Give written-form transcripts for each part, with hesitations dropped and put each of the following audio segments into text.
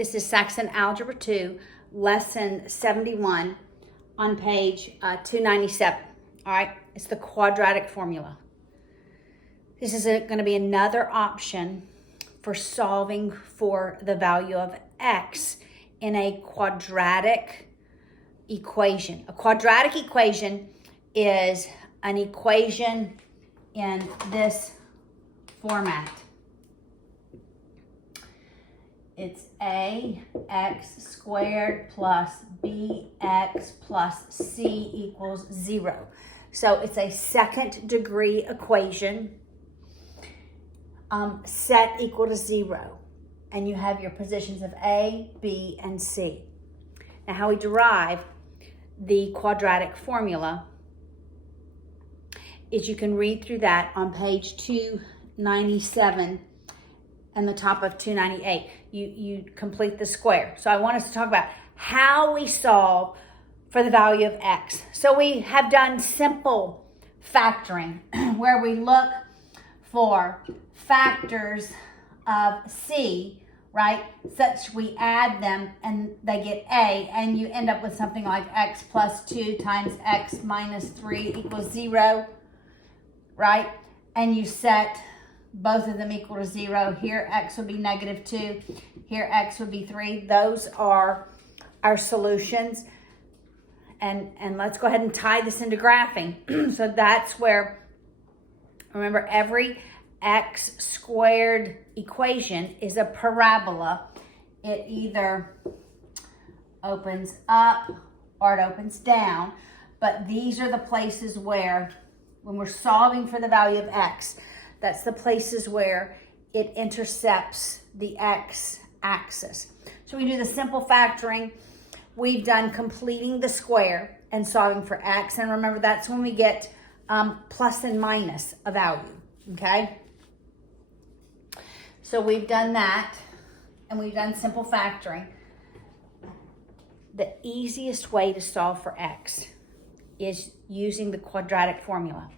This is Saxon Algebra 2, Lesson 71 on page 297. All right, it's the quadratic formula. This is going to be another option for solving for the value of x in a quadratic equation. A quadratic equation is an equation in this format. It's ax squared plus bx plus c equals 0. So it's a second degree equation set equal to 0. And you have your positions of a, b, and c. Now how we derive the quadratic formula is you can read through that on page 297 and the top of 298. You complete the square. So I want us to talk about how we solve for the value of x. So we have done simple factoring where we look for factors of c, right? Such we add them and they get a, and you end up with something like x plus 2 times x minus 3 equals 0, right? And you set both of them equal to 0. Here x would be negative 2. Here x would be 3. Those are our solutions. And let's go ahead and tie this into graphing. So that's where, remember, every x squared equation is a parabola. It either opens up or it opens down. But these are the places where, when we're solving for the value of x, that's the places where it intercepts the x-axis. So we do the simple factoring. We've done completing the square and solving for x. And remember, that's when we get plus and minus a value, okay? So we've done that, and we've done simple factoring. The easiest way to solve for x is using the quadratic formula.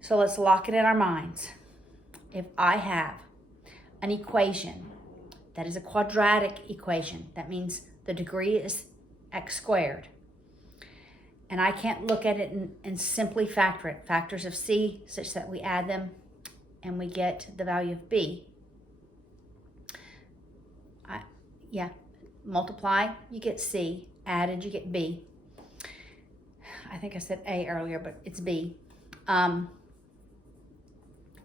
So let's lock it in our minds. If I have an equation that is a quadratic equation, that means the degree is x squared, and I can't look at it and simply factor it. Factors of c such that we add them and we get the value of b. Multiply, you get c. Added, you get b. I think I said a earlier, but it's b.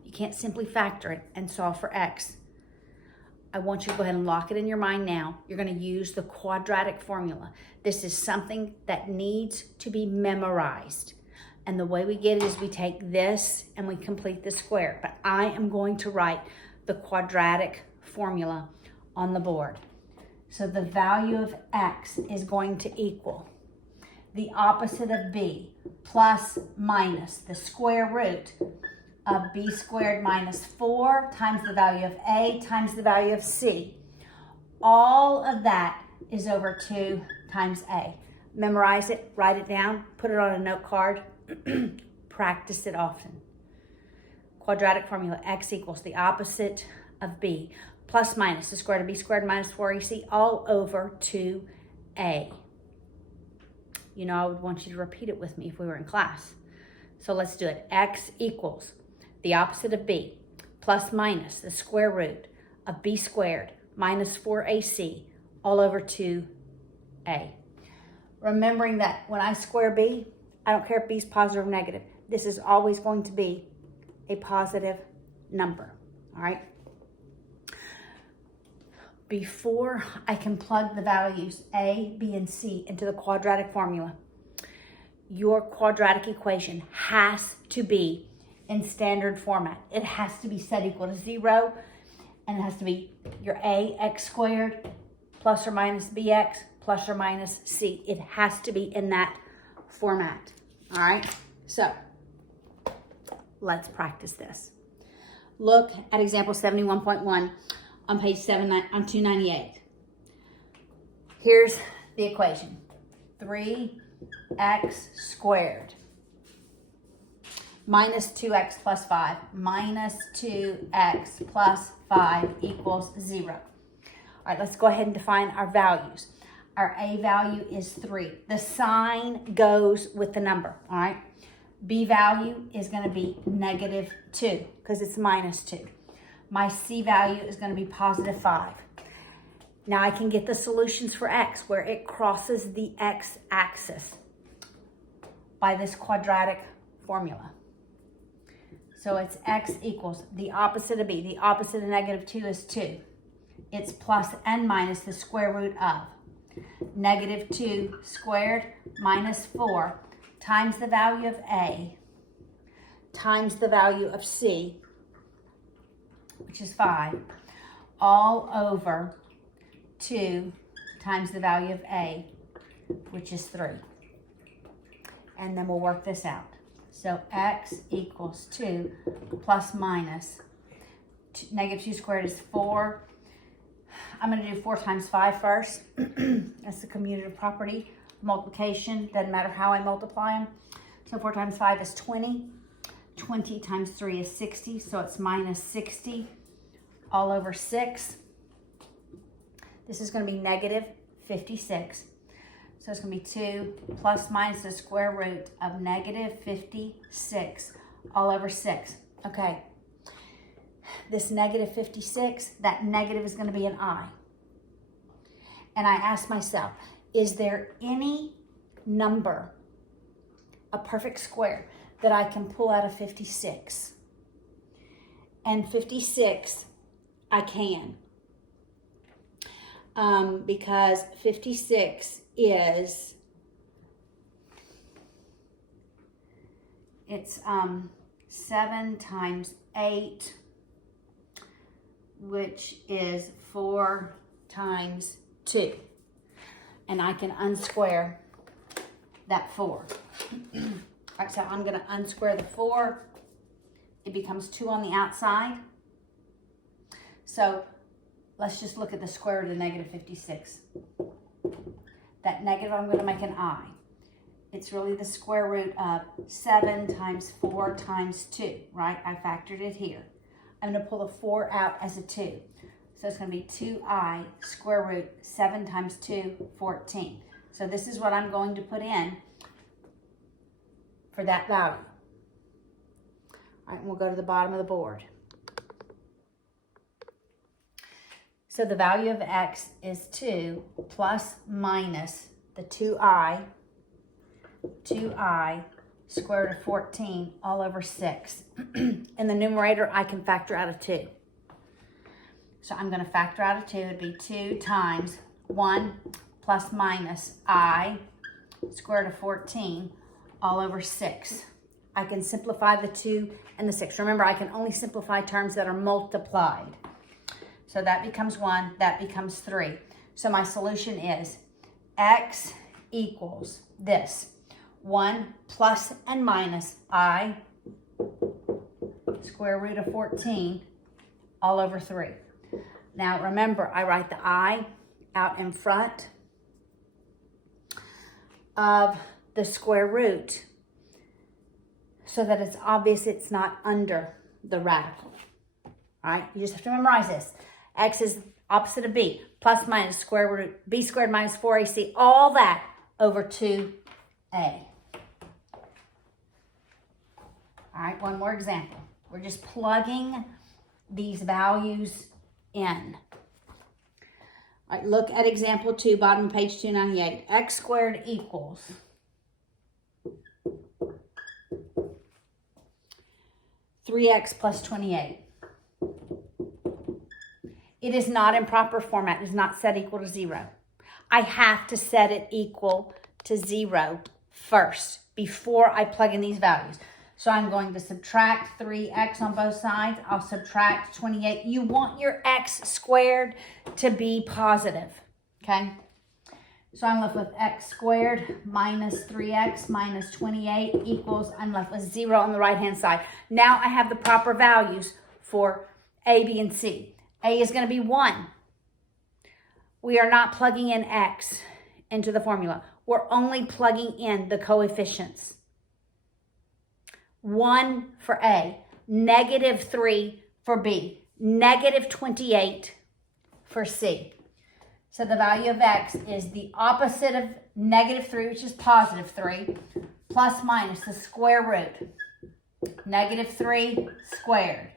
You can't simply factor it and solve for x. I want you to go ahead and lock it in your mind now. You're going to use the quadratic formula. This is something that needs to be memorized. And the way we get it is we take this and we complete the square. But I am going to write the quadratic formula on the board. So the value of x is going to equal the opposite of b plus minus the square root of b squared minus 4 times the value of a times the value of c. All of that is over 2 times a. Memorize it, write it down, put it on a note card, practice it often. Quadratic formula, x equals the opposite of b plus minus the square root of b squared minus 4ac all over 2a. You know, I would want you to repeat it with me if we were in class. So let's do it. X equals the opposite of b plus minus the square root of b squared minus 4ac all over 2a. Remembering that when I square b, I don't care if b is positive or negative. This is always going to be a positive number, all right? Before I can plug the values a, b, and c into the quadratic formula, your quadratic equation has to be in standard format. It has to be set equal to 0, and it has to be your a, x squared, plus or minus bx, plus or minus c. It has to be in that format, all right? So let's practice this. Look at example 71.1 on page 298. Here's the equation. 3x squared minus 2x plus 5 minus 2x plus 5 equals 0. All All right, let's go ahead and define our values. Our A value is 3. The sign goes with the number, all right? B value is going to be -2 because it's -2. My C value is going to be +5. Now I can get the solutions for X where it crosses the X axis by this quadratic formula. So it's X equals the opposite of B. The opposite of -2 is 2. It's plus and minus the square root of -2 squared minus 4 times the value of A times the value of C, which is 5, all over 2 times the value of A, which is 3. And then we'll work this out. So X equals 2 plus minus -2 squared is 4. I'm going to do 4 times 5 first. That's the commutative property. Multiplication, doesn't matter how I multiply them. So 4 times 5 is 20. 20 times 3 is 60, so it's -60 all over 6. This is going to be -56. So it's going to be 2 plus minus the square root of -56 all over 6. Okay. This -56, that negative is going to be an I. And I asked myself, is there any number, a perfect square, that I can pull out of 56? And 56, I can. Because 56 is, it's 7 times 8, which is 4 times 2. And I can unsquare that 4. All right, so I'm going to unsquare the 4. It becomes 2 on the outside. So let's just look at the square root of -56. That negative, I'm going to make an I. It's really the square root of 7 times 4 times 2, right? I factored it here. I'm going to pull the 4 out as a 2. So it's going to be 2i square root 7 times 2, 14. So this is what I'm going to put in for that value. All right, and we'll go to the bottom of the board. So the value of X is 2 plus minus the 2i square root of 14 all over 6. In the numerator, I can factor out a 2. So I'm going to factor out a 2. It'd be 2 times 1 plus minus I square root of 14 all over 6. I can simplify the 2 and the 6. Remember, I can only simplify terms that are multiplied. So that becomes 1, that becomes 3. So my solution is X equals this. 1 plus and minus I square root of 14 all over 3. Now remember, I write the I out in front of the square root so that it's obvious it's not under the radical. All right, you just have to memorize this. X is opposite of B, plus minus square root B squared minus 4AC, all that over 2A. All right, one more example. We're just plugging these values in. All right, look at example 2, bottom of page 298. X squared equals 3x plus 28. It is not in proper format. It is not set equal to 0. I have to set it equal to 0 first before I plug in these values. So I'm going to subtract 3x on both sides. I'll subtract 28. You want your x squared to be positive, okay? So I'm left with x squared minus 3x minus 28 equals, I'm left with 0 on the right-hand side. Now I have the proper values for A, B, and C. A is going to be 1. We are not plugging in x into the formula. We're only plugging in the coefficients. 1 for A, -3 for B, -28 for C. So the value of x is the opposite of negative 3, which is positive 3, plus minus the square root. Negative 3 squared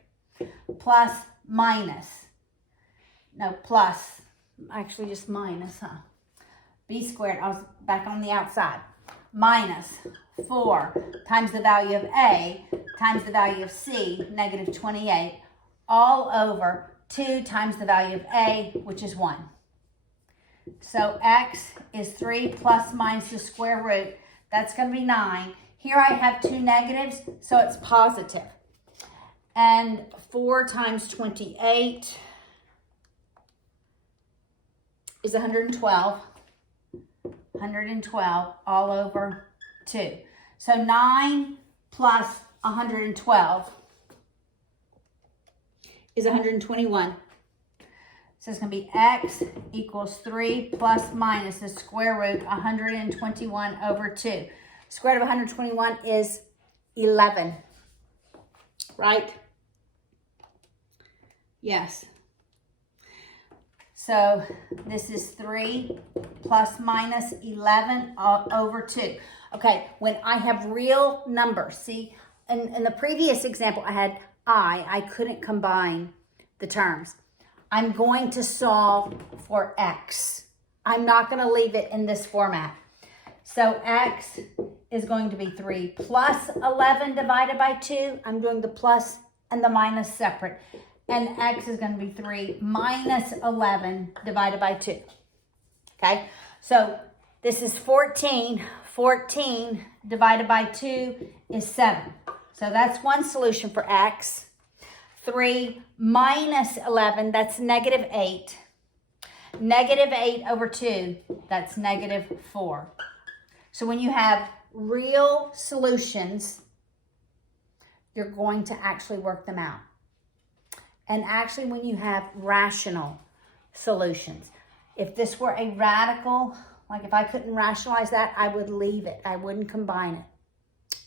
plus minus, no, plus, actually just minus, b squared, I was back on the outside, minus 4 times the value of a times the value of c, negative 28, all over 2 times the value of a, which is 1. So x is 3 plus minus the square root. That's going to be 9. Here I have 2 negatives, so it's positive. And 4 times 28 is 112. 112 all over 2. So 9 plus 112 is 121. So it's going to be x equals 3 plus minus the square root 121 over 2. Square root of 121 is 11, right? Yes. So this is 3 plus minus 11 over 2. Okay, when I have real numbers, see, in the previous example I had I couldn't combine the terms. I'm going to solve for x. I'm not going to leave it in this format. So x is going to be 3 plus 11 divided by 2. I'm doing the plus and the minus separate. And x is going to be 3 minus 11 divided by 2. Okay, so this is 14. 14 divided by 2 is 7. So that's one solution for x. 3 minus 11, that's negative 8. Negative 8 over 2, that's negative 4. So when you have real solutions, you're going to actually work them out. And actually when you have rational solutions, if this were a radical, like if I couldn't rationalize that, I would leave it. I wouldn't combine it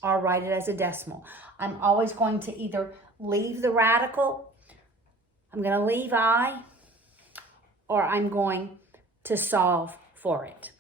or write it as a decimal. I'm always going to either leave the radical, I'm going to leave I, or I'm going to solve for it.